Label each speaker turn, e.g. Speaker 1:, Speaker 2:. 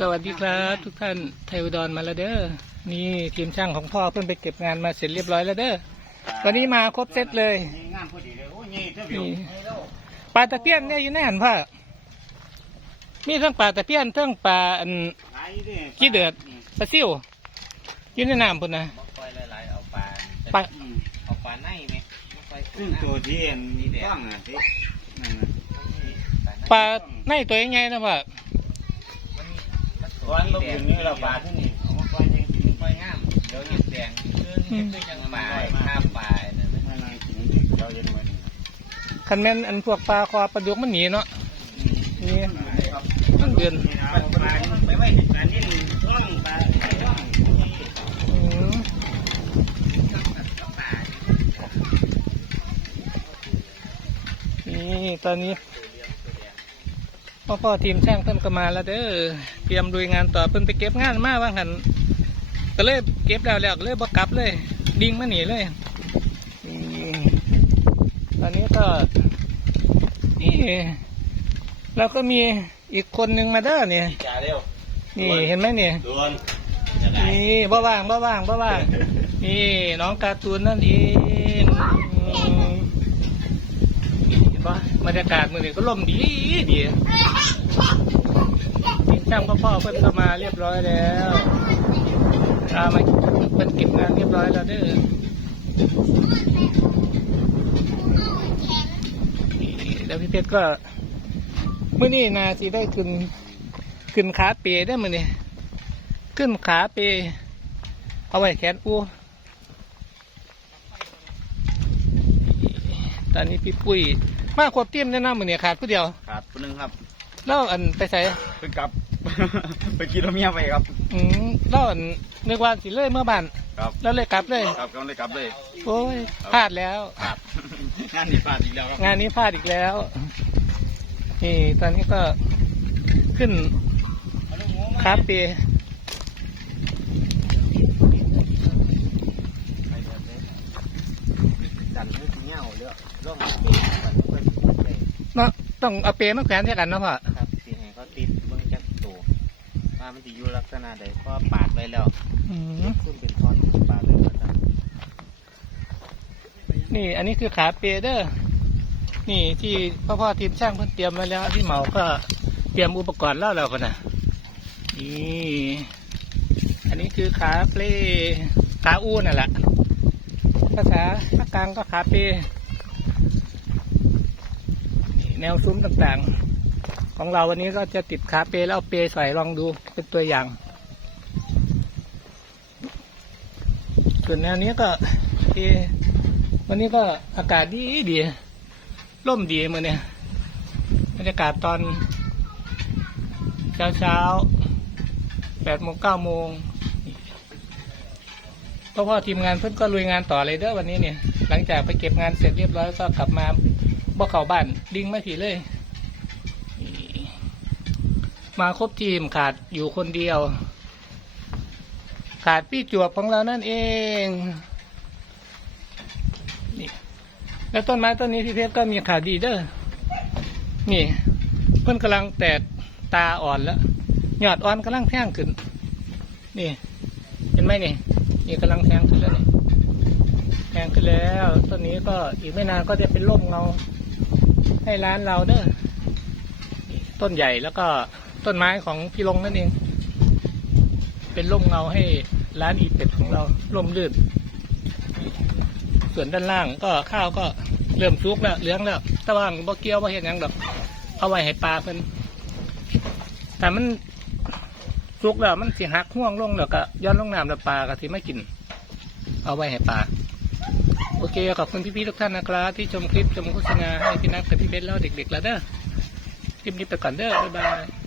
Speaker 1: สวัสดีครับทุกท่านไทยอุดรมาแล้วเด้อนี่ทีมช่างของพ่อเพิ่งไปเก็บงานมาเสร็จเรียบร้อยแล้วเด้อวันนี้มาครบเซตเลย
Speaker 2: งานพอดีเลยโอ้ยนี่เท่าเดียว
Speaker 1: นี่ปลาตะเพียนเนี่ยอยู่ในหันพ่อมีทั้งปลาตะเพียนทั้งปลาอัน
Speaker 2: ขายดิ
Speaker 1: ขี้เดือดปลาซิวอยู่ในน้ำพุ่นนะ
Speaker 3: บ่ค่อยหลายๆเอาปลา
Speaker 1: ปลา
Speaker 2: อืม
Speaker 3: เอาปลาในไหมบ่ค่อย
Speaker 2: ซึ่งตัวที่เห็นต้องอะที่นั่นน่ะ
Speaker 1: ปลาในตัวใหญ่ๆนะพ่อ
Speaker 2: ตอนเราอยู่นี่เราปลาที่นี่เอามาปล่อยยังกิน
Speaker 3: ค่อยงามเดี๋ยวเห็ดแดงคือเห็ดคือจังปลาข้ามปลานั่นน่ะ
Speaker 2: ไม่นานกินเราเย็นไว้นี่
Speaker 1: คันแม่นอันพวกปลาคอปลาดุกมันหนีเนาะนี่มันเดือน
Speaker 2: นี่เอาปลาไปไว้ปลาที่ร่องปลาร่อง
Speaker 1: อืมนี่ตอนนี้ พ่อพ่อทีมช่างเพิ่นก็มาแล้วเด้อเตรียมลุยงานต่อเพิ่นไปเก็บงานมาว่าหันก็เลยเก็บแล้วแล้วก็เลยบ่กลับเลย ดิ่งมาหนีเลยนี่ตอนนี้ก็นี่เราก็มีอีกคนหนึ่งมาเด้อเนี่ย
Speaker 3: จ่าเร็ว
Speaker 1: นี่เห็นไหมเนี่ย
Speaker 3: ดวนจะได้
Speaker 1: นี่บ่ว่างบ่ว่างบ่ว่างนี่น้องการ์ตูนนั่นเองอืมเห็นปะ บรรยากาศมือนี้ก็ล่มดีดีทีมช่างพ่อพ่อเพิ่นก็มาเรียบร้อยแล้วตามาเพิ่นเก็บงานเรียบร้อยแล้วเด้อแล้วพี่เพชรก็มื้อนี้นาสิได้ขึ้นขึ้นขาเปได้มื้อนี้ขึ้นขาเปเอาไว้แขนอูตอนนี้พี่ปุ้ย มาควบเตรียมแนะนำมือเนี่ยขาดผู้เดียว
Speaker 2: ขาดคนนึงครับ
Speaker 1: แล้วอันไปใส่
Speaker 2: ไปกลับ ไปกินรถเมียไปครับ
Speaker 1: อืมแล้วอันนึกว่าสิเลยเมื่อบ้าน
Speaker 2: ครับ
Speaker 1: แล้วเลยกลับเลย
Speaker 2: ครับก็เลยกลับเลย
Speaker 1: โอ้ยพลาดแล้ว
Speaker 2: ครับงานนี้พลาดอีกแล้วครับ
Speaker 1: งานนี้พลาดอีกแล้วนี่ตอนนี้ก็ขึ้นขาเป
Speaker 3: ดันให้เงี้ยวเด้อร่องตีกัน เพิ่นเลย
Speaker 1: เนาะต้องเอาเปมาแขวนเท่ากันเนาะพ่อ
Speaker 3: ครับสิให้เขาติดเบิ่งจักตัวว่ามันสิอยู่ลักษณะใดเพราะปาดไว้แล้ว
Speaker 1: อืม
Speaker 3: ขึ้นเป็นท่อนปาดเลยว่าซั่น
Speaker 1: นี่อันนี้คือขาเปเดอร์นี่ที่พ่อพ่อทีมช่างเพิ่นเตรียมไว้แล้วพี่เหมาก็เตรียมอุปกรณ์แล้วเรากันนะนี่อันนี้คือขาเปลขาอูนั่นแหละภาษาภาคกลางก็ขาเปนี่ แนวซุ้มต่างๆ ของเราวันนี้ก็จะติดขาเปแล้วเอาเปใส่ลองดูเป็นตัวอย่าง ส่วนแนวนี้ก็เอวันนี้ก็อากาศดีดีร่มดีมือเนี่ยบรรยากาศตอน เช้าเช้าแปดโมงเก้าโมงพ่อพ่อทีมงานเพิ่นก็ลุยงานต่อเลยเด้อวันนี้เนี่ย หลังจากไปเก็บงานเสร็จเรียบร้อยก็กลับมา บ่เข้าบ้านดิ้งไม่ผีเลยมาครบทีมขาดอยู่คนเดียว ขาดพี่จวบของเรานั่นเองนี่แล้วต้นไม้ต้นนี้พี่เพชรก็มีขาวดีเด้อนี่ เพิ่นกำลังแตกตาอ่อนแล้วยอดอ่อนกำลังแทงขึ้น นี่ เห็นไหมนี่นี่กำลังแทงขึ้นแล้วนี่แทงขึ้นแล้วต้นนี้ก็อีกไม่นานก็จะเป็นร่มเงา ให้ร้านเราเด้อต้นใหญ่แล้วก็ต้นไม้ของพี่ลงนั่นเอง เป็นร่มเงาให้ร้านอีเป็ดของเราร่มรื่น ส่วนด้านล่างก็ข้าวก็เริ่มซุกแล้วเหลืองแล้วต่ว่าบ่เกี่ยวบ่เห็นยังดอกเอาไว้ให้ปลาเพิ่นแต่มันซุกแล้วมันสิหักห่วงลงแล้วก็ย้อนลงน้ำแล้วปลาก็สิไม่กิน เอาไว้ให้ปลา โอเคขอบคุณพี่ๆทุกท่านนะครับ ที่ชมคลิปชมโฆษณาให้พี่นักกับพี่เบสเล่าเด็กๆแล้วเด้อคลิปนี้ไปก่อนเด้อบ๊ายบาย